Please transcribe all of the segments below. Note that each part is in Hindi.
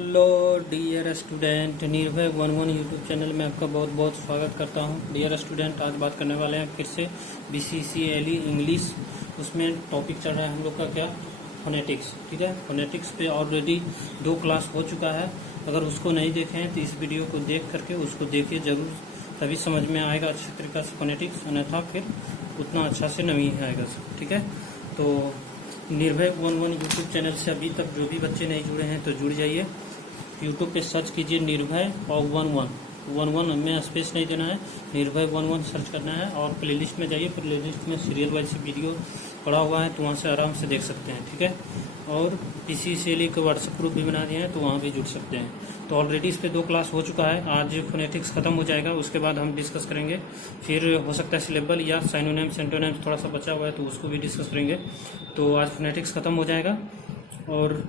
हेलो डियर स्टूडेंट, निर्भय 11 यूट्यूब चैनल में आपका बहुत बहुत स्वागत करता हूं। डियर स्टूडेंट, आज बात करने वाले हैं फिर से BCCLE इंग्लिश। उसमें टॉपिक चल रहा है हम लोग का क्या, फोनेटिक्स। ठीक है, फोनेटिक्स पे ऑलरेडी 2 क्लास हो चुका है। अगर उसको नहीं देखे हैं तो इस वीडियो को देख करके उसको देखिए ज़रूर, तभी समझ में आएगा अच्छी तरीक़े से फोनेटिक्स, अन्यथा फिर उतना अच्छा से नहीं आएगा। ठीक है, तो निर्भय 11 यूट्यूब चैनल से अभी तक जो भी बच्चे नहीं जुड़े हैं तो जुड़ जाइए। यूट्यूब पे सर्च कीजिए निर्भय और 11 में स्पेस नहीं देना है, निर्भय 11 सर्च करना है और प्लेलिस्ट में जाइए। प्लेलिस्ट में सीरियल वाइज वीडियो पड़ा हुआ है तो वहाँ से आराम से देख सकते हैं। ठीक है, और BCCLE का व्हाट्सएप ग्रुप भी बना दिया है तो वहाँ भी जुड़ सकते हैं। तो ऑलरेडी इस पर 2 क्लास हो चुका है। आज फोनेटिक्स खत्म हो जाएगा, उसके बाद हम डिस्कस करेंगे। फिर हो सकता है सिलेबल या साइनोनिम्स एंटोनिम्स थोड़ा सा बचा हुआ है तो उसको भी डिस्कस करेंगे। तो आज फोनेटिक्स खत्म हो जाएगा और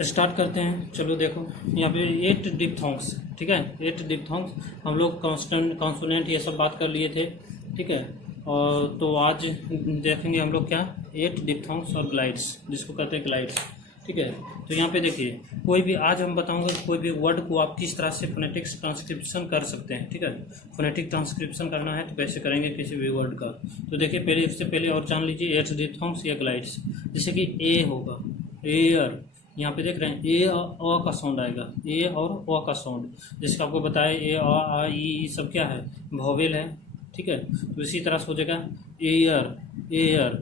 स्टार्ट करते हैं। चलो देखो, यहाँ पे 8 डिप्थोंग्स। ठीक है, 8 डिप्थोंग्स हम लोग कॉन्स्टेंट कॉन्सोनेंट ये सब बात कर लिए थे। ठीक है, और तो आज देखेंगे हम लोग क्या, 8 डिप्थोंग्स और ग्लाइड्स, जिसको कहते हैं ग्लाइड्स। ठीक है, तो यहाँ पे देखिए, कोई भी आज हम बताऊंगा कोई भी वर्ड को आप किस तरह से फोनेटिक्स ट्रांसक्रिप्शन कर सकते हैं। ठीक है, फोनेटिक ट्रांसक्रिप्शन करना है तो कैसे करेंगे किसी भी वर्ड का। तो देखिए, पहले इससे पहले और जान लीजिए 8 डिप्थोंग्स या ग्लाइड्स। जैसे कि ए होगा, एयर, यहाँ पे देख रहे हैं ए अ का साउंड आएगा, ए और अ का साउंड। जैसे आपको बताया ए आ ई सब क्या है, वोवेल है। ठीक है, तो इसी तरह से हो जाएगा एयर, एयर।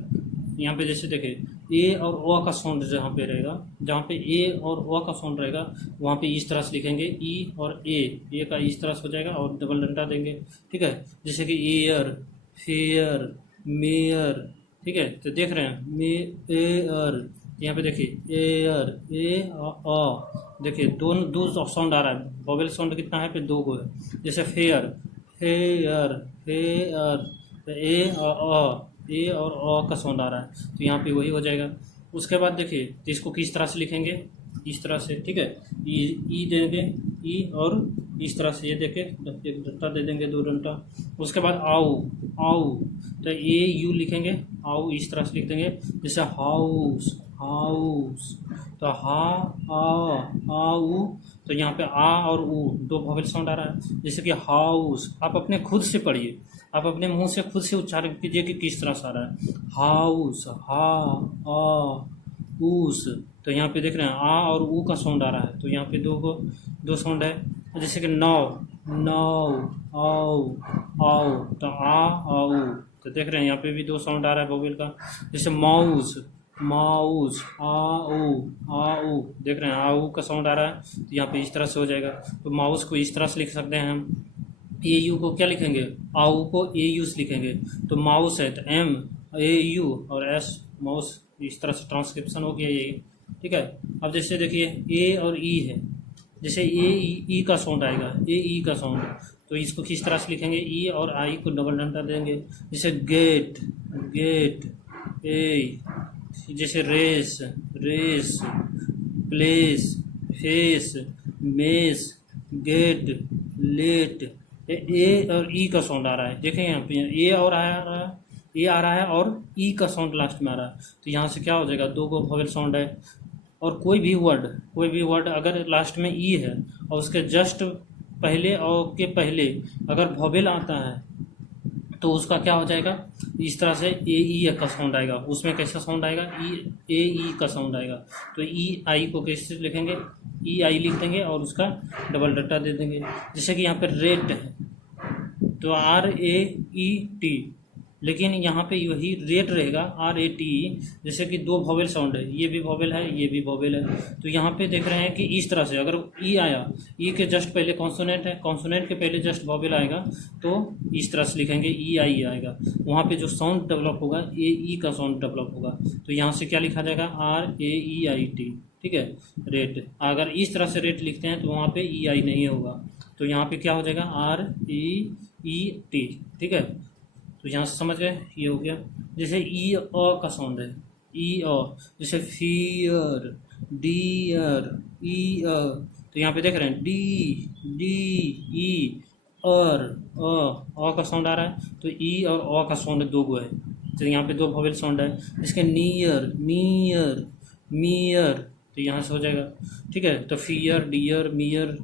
यहाँ पे जैसे देखिए ए और अ का साउंड जहाँ पे रहेगा, जहाँ पे ए और अ का साउंड रहेगा वहाँ पे इस तरह से लिखेंगे ई और ए का इस तरह से हो जाएगा और डबल डंडा देंगे। ठीक है, जैसे कि एयर, फेयर, मेयर। ठीक है, तो देख रहे हैं मे एयर, यहाँ पे देखिए एयर, ए अ, देखिए दो साउंड आ रहा है। वोवेल साउंड कितना है पे 2 गो है। जैसे फेयर, फेयर, फेयर, ए और अ का साउंड आ रहा है तो यहाँ पे वही हो जाएगा। उसके बाद देखिए, तो इसको किस तरह से लिखेंगे, इस तरह से। ठीक है, ई देंगे, ई और इस तरह से ये देखे, एक डंटा दे देंगे, 2 डंटा। उसके बाद आओ, आओ, तो ए यू लिखेंगे, आओ इस तरह से लिख देंगे। जैसे हाउस, हाउस, तो हा आ ऊ, तो यहाँ पे आ और ऊ 2 वोवेल साउंड आ रहा है। जैसे कि हाउस, आप अपने खुद से पढ़िए, आप अपने मुंह से खुद से उच्चारण कीजिए कि किस तरह से आ रहा है। हाउस, हा आ ऊस, तो यहाँ पे देख रहे हैं आ और ऊ का साउंड आ रहा है तो यहाँ पे 2 साउंड है। जैसे कि नाव, नाव, आओ, आओ, तो आ आओ, तो देख रहे हैं यहाँ पे भी 2 साउंड आ रहा है वोवेल का। जैसे माउस, माउस, आओ, देख रहे हैं आओ का साउंड आ रहा है तो यहाँ पे इस तरह से हो जाएगा। तो माउस को इस तरह से लिख सकते हैं हम। ए यू को क्या लिखेंगे, आओ को ए यू से लिखेंगे। तो माउस है तो एम ए यू और एस माउस, इस तरह से ट्रांसक्रिप्शन हो गया ये। ठीक है, अब जैसे देखिए ए और ई है, जैसे ए ई का साउंड आएगा, ए ई का साउंड, तो इसको किस तरह से लिखेंगे, ई और आई को डबल डंडा देंगे। जैसे गेट, गेट, ए, जैसे race, race, place, face, mess, get, let. A और ई का साउंड आ रहा है, देखें यहाँ पे ए और आ रहा है, ए आ रहा है और ई का साउंड लास्ट में आ रहा है तो यहाँ से क्या हो जाएगा, 2 गो वोवेल साउंड है। और कोई भी वर्ड अगर लास्ट में ई है और उसके जस्ट पहले और के पहले अगर वोवेल आता है तो उसका क्या हो जाएगा, इस तरह से ए ई का साउंड आएगा। उसमें कैसा साउंड आएगा, ए ई का साउंड आएगा। तो ई आई को कैसे लिखेंगे, ई आई लिख देंगे और उसका डबल डट्टा दे देंगे। जैसे कि यहाँ पे रेट है तो RAET, लेकिन यहाँ पे वही रेट रहेगा RATE। जैसे कि 2 वोवेल साउंड है, ये भी वोवेल है, ये भी वोवेल है। तो यहाँ पे देख रहे हैं कि इस तरह से अगर ई आया, ई के जस्ट पहले कॉन्सोनेंट है, कॉन्सोनेंट के पहले जस्ट वोवेल आएगा तो इस तरह से लिखेंगे, ई आई आएगा। वहाँ पे जो साउंड डेवलप होगा AE का साउंड डेवलप होगा तो यहाँ से क्या लिखा जाएगा, RAEIT। ठीक है, रेट। अगर इस तरह से रेट लिखते हैं तो वहाँ पे EI नहीं होगा तो यहाँ पे क्या हो जाएगा, REET। ठीक है, तो यहाँ से समझ गए, ये हो गया। जैसे ई अ का साउंड है, ई अ, जैसे फियर, डियर, ई अ, तो यहाँ पे देख रहे हैं डी, डी, ई, अ का साउंड आ रहा है तो ई और अ का साउंड 2 गो है तो यहाँ पे 2 वोवेल साउंड है। इसके नियर, नियर, मियर, तो तो यहाँ से हो जाएगा, ठीक है। तो fear, dear, mere,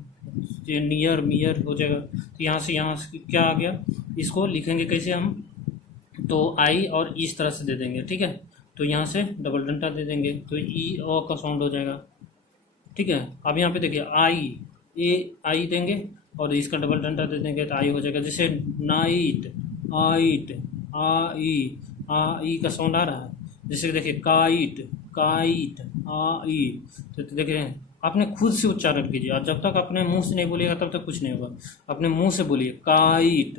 near, mere हो जाएगा। तो यहाँ से क्या आ गया, इसको लिखेंगे कैसे हम, तो आई और इस तरह से दे देंगे, ठीक है। तो यहाँ से डबल डंडा दे देंगे तो ई ओ का साउंड हो जाएगा, ठीक है। अब यहाँ पे देखिए आई, ए आई देंगे और इसका डबल डंडा दे देंगे तो आई हो जाएगा। जैसे नाइट, आइट, आ ई का साउंड आ रहा है। जैसे देखिए काइट, काइट, आ ई। तो देखिए आपने खुद से उच्चारण कीजिए, और जब तक अपने मुंह से नहीं बोलिएगा तब तक कुछ नहीं होगा। अपने मुंह से बोलिए काइट,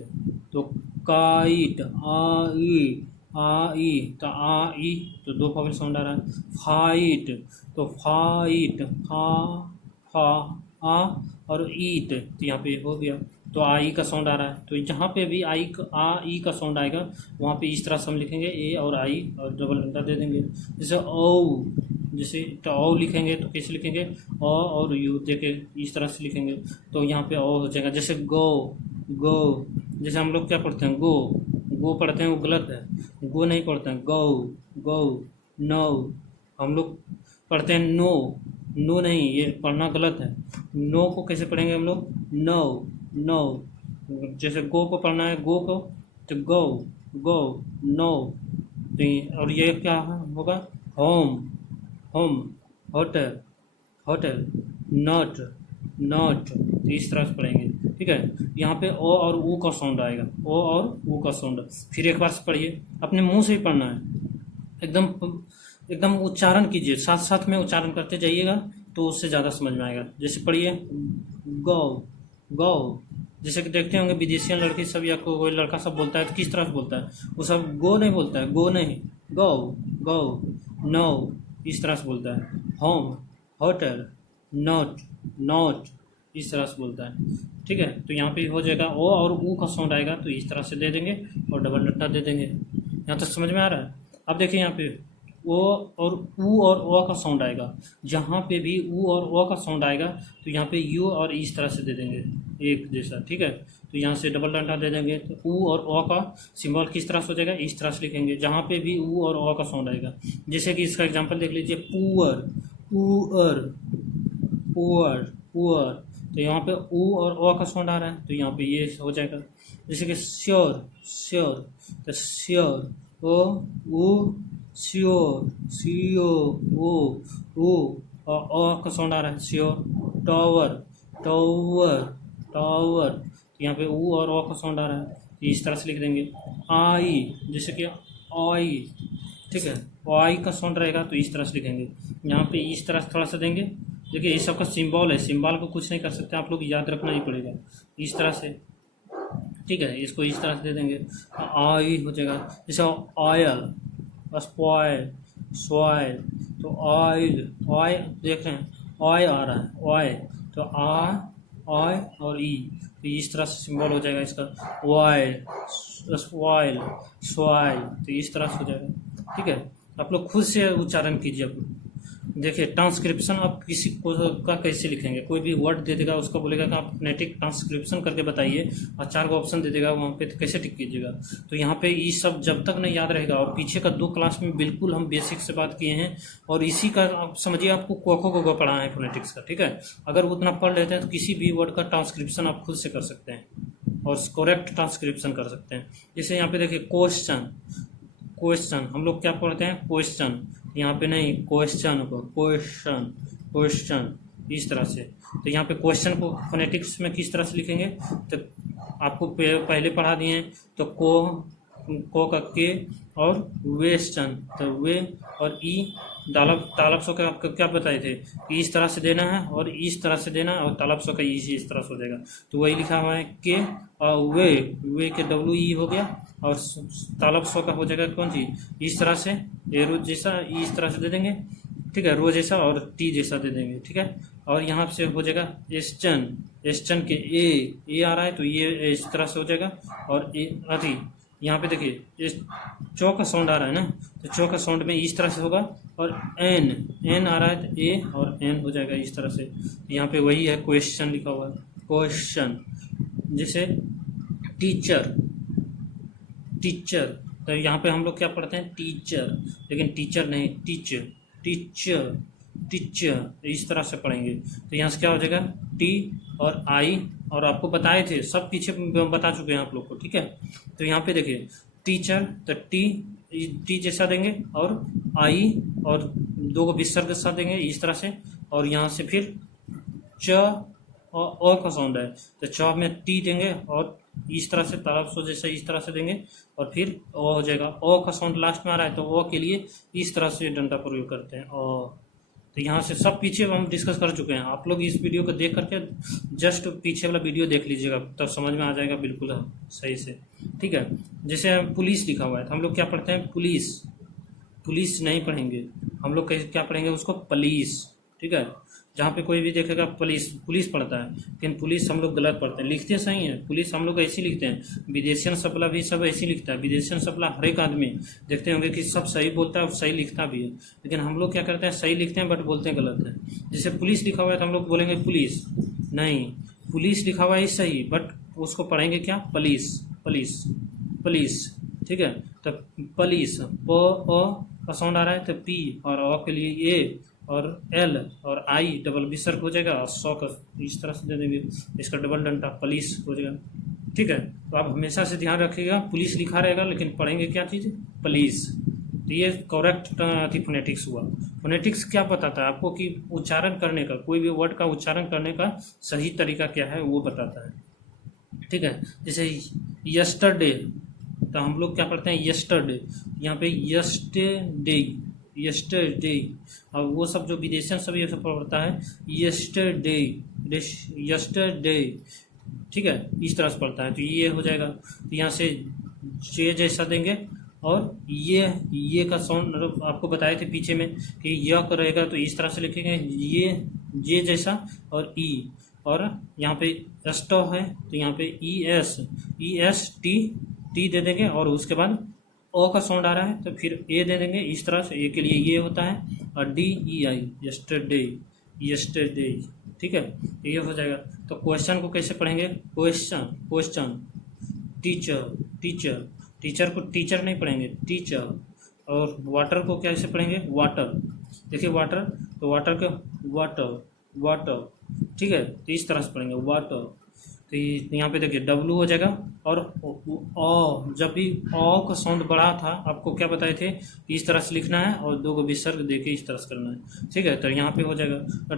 तो काइट, आ ई, तो आ ई, तो दो वॉवल साउंड आ रहा है। फाइट, तो फाइट, फा आ और ईट, तो यहाँ पे हो गया। तो आई का साउंड आ रहा है, तो जहाँ पे भी आई आ ई का साउंड आएगा वहाँ पे इस तरह से हम लिखेंगे ए और आई और डबल डंडा दे देंगे। जैसे ओ, जैसे तो ओ लिखेंगे तो कैसे लिखेंगे, ओ और यू देखे इस तरह से लिखेंगे तो यहाँ पे ओ हो जाएगा। जैसे गो, गो, जैसे हम लोग क्या पढ़ते हैं, गो पढ़ते हैं वो गलत है, गो नहीं पढ़ते हैं, गो, गो। नो, हम लोग पढ़ते हैं नो, नो नहीं, ये पढ़ना गलत है। नो को कैसे पढ़ेंगे हम लोग, नो, नो। जैसे गो को पढ़ना है, गो को, तो गो, गो, नो। और ये क्या होगा, home, home, hotel, hotel, not, not. तो इस तरह से पढ़ेंगे, ठीक है। यहाँ पे ओ और ऊ का साउंड आएगा, ओ और ऊ का साउंड। फिर एक बार से पढ़िए, अपने मुंह से ही पढ़ना है, एकदम एकदम उच्चारण कीजिए, साथ साथ में उच्चारण करते जाइएगा तो उससे ज़्यादा समझ में आएगा। जैसे पढ़िए गो, गो। जैसे कि देखते होंगे विदेशियाँ लड़की सब या कोई लड़का सब बोलता है तो किस तरह से बोलता है, वो सब गो नहीं बोलता है, गो नहीं, गो, गो, नो, इस तरह से बोलता है। होम, होटल, नॉट, नॉट, इस तरह से बोलता है, ठीक है। तो यहाँ पे हो जाएगा ओ और ऊ का साउंड आएगा तो इस तरह से दे देंगे और डबल डंडा दे देंगे। यहाँ तक समझ में आ रहा है। अब देखिए यहाँ पे ओ और ऊ और ओ का साउंड आएगा, जहाँ पे भी ऊ और ओ का साउंड आएगा तो यहाँ पे यू और इस तरह से दे देंगे एक जैसा, ठीक है। तो यहाँ से डबल डंडा दे देंगे तो ऊ और ओ का सिंबल किस तरह से हो जाएगा, इस तरह से लिखेंगे जहाँ पे भी ऊ और ओ का साउंड आएगा। जैसे कि इसका एग्जांपल देख लीजिए, पुअर, पुअर, पुअर, पुअर। तो यहाँ पे ऊ और ओ का साउंड आ रहा है तो यहाँ पे ये हो जाएगा। जैसे कि श्योर, श्योर, तो श्योर, ओ ऊ, श्योर, सीओ, ओ और का साउंड आ रहा है, श्योर। Tower, tower, tower. तो यहाँ पे ऊ और ओ का साउंड आ रहा है तो इस तरह से लिख देंगे। आई, जैसे कि आई, ठीक है, आई का साउंड रहेगा तो इस तरह से लिखेंगे। यहाँ पे इस तरह से थोड़ा सा देंगे। देखिए ये सबका सिंबल है, सिंबल को कुछ नहीं कर सकते आप लोग, याद रखना ही पड़ेगा इस तरह से, ठीक है। इसको इस तरह से दे देंगे, आई हो जाएगा। जैसे ऑयल, स्पॉइल, सॉइल, तो ऑयल, ऑय देख रहे हैं, ऑय आ रहा है, ऑय, तो ऑय और ई, तो इस तरह से सिंबल हो जाएगा इसका, ऑयल, स्पॉइल, सॉइल, तो इस तरह से हो जाएगा, ठीक है। आप लोग खुद से उच्चारण कीजिए। आप देखिए ट्रांसक्रिप्शन आप किसी को का कैसे लिखेंगे, कोई भी वर्ड दे देगा उसको बोलेगा कि आप फोनेटिक ट्रांसक्रिप्शन करके बताइए और 4 को ऑप्शन दे देगा वहाँ पे, तो कैसे टिक कीजिएगा। तो यहाँ पे ये सब जब तक नहीं याद रहेगा, और पीछे का 2 क्लास में बिल्कुल हम बेसिक से बात किए हैं और इसी का आप समझिए आपको कोको को पढ़ा है फोनेटिक्स का, ठीक है। अगर उतना पढ़ लेते हैं तो किसी भी वर्ड का ट्रांसक्रिप्शन आप खुद से कर सकते हैं और करेक्ट ट्रांसक्रिप्शन कर सकते हैं। जैसे यहाँ पे देखिए क्वेश्चन, क्वेश्चन हम लोग क्या पढ़ते हैं, क्वेश्चन, यहाँ पे नहीं, क्वेश्चन को क्वेश्चन, क्वेश्चन, इस तरह से। तो यहाँ पे क्वेश्चन को फोनेटिक्स में किस तरह से लिखेंगे, तो आपको पहले पढ़ा दिए हैं। तो को का के और वेस्टर्न, तो वे और ई, तालब सो का आपको क्या बताए थे कि इस तरह से देना है और इस तरह से देना है, और तालब सो का इस तरह से हो जाएगा। तो वही लिखा हुआ है के और वे के डब्ल्यू ई हो गया, और तालब सो का हो जाएगा कौन सी, इस तरह से, एरो जैसा इस तरह से दे देंगे, ठीक है, रो जैसा और टी जैसा दे देंगे, ठीक है। और यहाँ से हो जाएगा एस्टन, एस्टन के ए आ रहा है तो ये इस तरह से हो जाएगा। और अति यहाँ पे देखिए चौ का साउंड आ रहा है ना, तो चौ का साउंड में इस तरह से होगा, और एन आ रहा है तो ए और एन हो जाएगा इस तरह से। यहाँ पे वही है, क्वेश्चन लिखा हुआ है, क्वेश्चन। जैसे टीचर, टीचर, तो यहाँ पे हम लोग क्या पढ़ते हैं, टीचर, लेकिन टीचर नहीं, टीचर, टीचर, टीचर इस तरह से पढ़ेंगे। तो यहाँ से क्या हो जाएगा टी और आई, और आपको बताए थे सब पीछे बता चुके हैं आप लोग को, ठीक है। तो यहाँ पे देखिए टीचर, तो टी जैसा देंगे और आई और दो को विसर्ग के साथ देंगे इस तरह से, और यहाँ से फिर च और का साउंड है तो च में टी देंगे और इस तरह से तालाब सो जैसे इस तरह से देंगे, और फिर ओ हो जाएगा। ओ का साउंड लास्ट में आ रहा है तो ओ के लिए इस तरह से डंडा प्रयोग करते हैं ओ। तो यहाँ से सब पीछे हम डिस्कस कर चुके हैं, आप लोग इस वीडियो को देख करके जस्ट पीछे वाला वीडियो देख लीजिएगा तब समझ में आ जाएगा बिल्कुल सही से, ठीक है। जैसे पुलिस लिखा हुआ है तो हम लोग क्या पढ़ते हैं पुलिस, पुलिस नहीं पढ़ेंगे हम लोग, क्या पढ़ेंगे उसको पुलिस, ठीक है। जहाँ पे कोई भी देखेगा पुलिस पुलिस पढ़ता है, लेकिन पुलिस हम लोग गलत पढ़ते हैं, लिखते सही है पुलिस हम लोग ऐसे लिखते हैं, विदेशियन सप्ला भी सब ऐसे लिखता है, विदेशियन सप्ला हर एक आदमी देखते होंगे कि सब सही बोलता है और सही लिखता भी है, लेकिन हम लोग क्या करते हैं सही लिखते हैं बट बोलते हैं गलत है। जैसे पुलिस लिखा हुआ है तो हम लोग बोलेंगे पुलिस नहीं, पुलिस लिखा हुआ है सही बट उसको पढ़ेंगे क्या पुलिस पुलिस पुलिस, ठीक है। तो पुलिस प का साउंड आ रहा है तो पी, और अ के लिए ए और एल और आई डबल विसर्ग हो जाएगा, और 100 का इस तरह से दे देंगे, इसका डबल डंडा पुलिस हो जाएगा, ठीक है। तो आप हमेशा से ध्यान रखिएगा पुलिस लिखा रहेगा लेकिन पढ़ेंगे क्या चीज़ पुलिस। तो ये करेक्ट थी फोनेटिक्स हुआ। फोनेटिक्स क्या बताता है आपको कि उच्चारण करने का, कोई भी वर्ड का उच्चारण करने का सही तरीका क्या है वो बताता है, ठीक है। जैसे यस्टरडे तो हम लोग क्या पढ़ते हैं यस्टरडे, यहाँ पे यस्टरडे यस्टरडे, और वो सब जो विदेशियन सब ये सब पढ़ता है यस्टरडे यस्टरडे, ठीक है इस तरह से पढ़ता है। तो ये हो जाएगा, तो यहाँ से जे जैसा देंगे, और ये का साउंड मतलब आपको बताए थे पीछे में कि यह रहेगा तो इस तरह से लिखेंगे ये जैसा, और ई, और यहाँ पे स्टो है तो यहाँ पे ई एस टी दे देंगे, और उसके बाद ओ का साउंड आ रहा है तो फिर ए दे देंगे इस तरह से, ए के लिए ये होता है, और डी ई आई यस्टरडे, ठीक है ये हो जाएगा। तो क्वेश्चन को कैसे पढ़ेंगे क्वेश्चन टीचर को टीचर नहीं पढ़ेंगे टीचर, और वाटर को कैसे पढ़ेंगे वाटर, देखिए वाटर तो वाटर का वाटर, ठीक है तो इस तरह से पढ़ेंगे वाटर। तो यहाँ पे देखिए डब्लू हो जाएगा, और ओ जब भी ओ का साउंड बड़ा था आपको क्या बताए थे इस तरह से लिखना है और दो को विसर्ग देके इस तरह से करना है, ठीक है। तो यहाँ पे हो जाएगा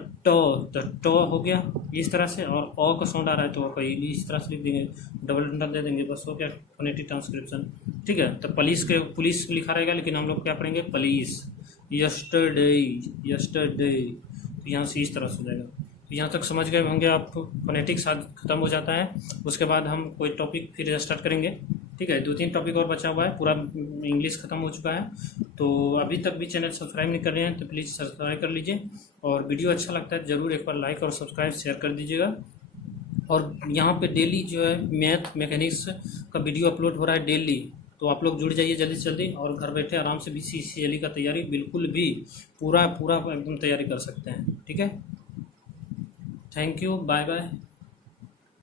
टो हो गया इस तरह से, और ओ का साउंड आ रहा है तो इस तरह से लिख देंगे, डबल डंडा दे देंगे, बस हो गया फोनेटिक ट्रांसक्रिप्शन, ठीक है। तो पुलिस लिखा रहेगा लेकिन हम लोग क्या पढ़ेंगे पुलिस यस्टरडे, तो यहाँ से इस तरह से हो जाएगा। यहाँ तक समझ गए होंगे आप, फोनेटिक्स खत्म हो जाता है, उसके बाद हम कोई टॉपिक फिर स्टार्ट करेंगे, ठीक है। 2-3 टॉपिक और बचा हुआ है, पूरा इंग्लिश खत्म हो चुका है। तो अभी तक भी चैनल सब्सक्राइब नहीं कर रहे हैं तो प्लीज़ सब्सक्राइब कर लीजिए, और वीडियो अच्छा लगता है ज़रूर एक बार लाइक और सब्सक्राइब शेयर कर दीजिएगा। और यहाँ पे डेली जो है मैथ मैकेनिक्स का वीडियो अपलोड हो रहा है डेली, तो आप लोग जुड़ जाइए जल्दी से जल्दी, और घर बैठे आराम से BCCLE का तैयारी बिल्कुल भी पूरा एकदम तैयारी कर सकते हैं, ठीक है। Thank you, bye bye.